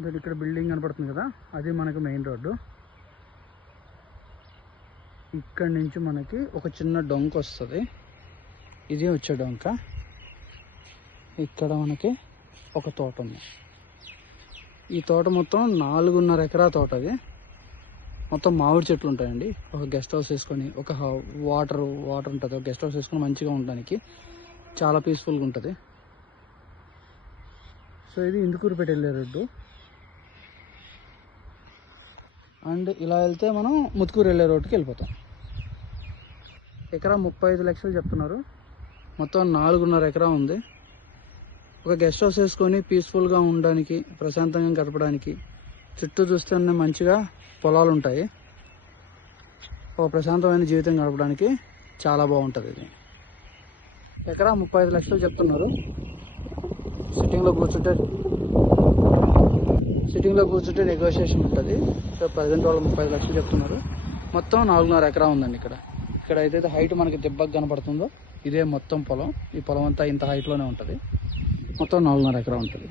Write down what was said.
దాని ఇక్కడ బిల్డింగ్ కనపడుతుంది కదా, అది మనకు మెయిన్ రోడ్డు. ఇక్కడ నుంచి మనకి ఒక చిన్న డొంక వస్తుంది, ఇది వచ్చే డొంక. ఇక్కడ మనకి ఒక తోట ఉంది. ఈ తోట మొత్తం 4.5 ఎకరా తోట. అది మొత్తం మామిడి చెట్లు ఉంటాయండి. ఒక గెస్ట్ హౌస్ వేసుకొని, ఒక వాటర్ ఉంటుంది, ఒక గెస్ట్ హౌస్ వేసుకొని మంచిగా ఉండడానికి చాలా పీస్ఫుల్గా ఉంటుంది. సో ఇది ఇందుకూరుపేట వెళ్ళే రోడ్డు. అండ్ ఇలా వెళ్తే మనం ముత్తుకూరు వెళ్ళే రోడ్డుకి వెళ్ళిపోతాం. ఎకరా 35 లక్షలు చెప్తున్నారు. మొత్తం 4.5 ఎకరా ఉంది. ఒక గెస్ట్ హౌస్ వేసుకొని పీస్ఫుల్గా ఉండడానికి, ప్రశాంతంగా గడపడానికి, చుట్టూ చూస్తే మంచిగా పొలాలు ఉంటాయి. ఒక ప్రశాంతమైన జీవితం గడపడానికి చాలా బాగుంటుంది. ఇది ఎకరా 35 లక్షలు చెప్తున్నారు. సిట్టింగ్లో కూర్చుంటే నెగోషియేషన్ ఉంటుంది. సో ప్రజెంట్ వాళ్ళు 35 లక్షలు చెప్తున్నారు. మొత్తం 4.5 ఎకరా ఉందండి. ఇక్కడ అయితే హైట్ మనకి దెబ్బకు కనపడుతుందో ఇదే మొత్తం పొలం. ఈ పొలం అంతా ఇంత హైట్లోనే ఉంటుంది. మొత్తం 4.5 ఎకరా ఉంటుంది.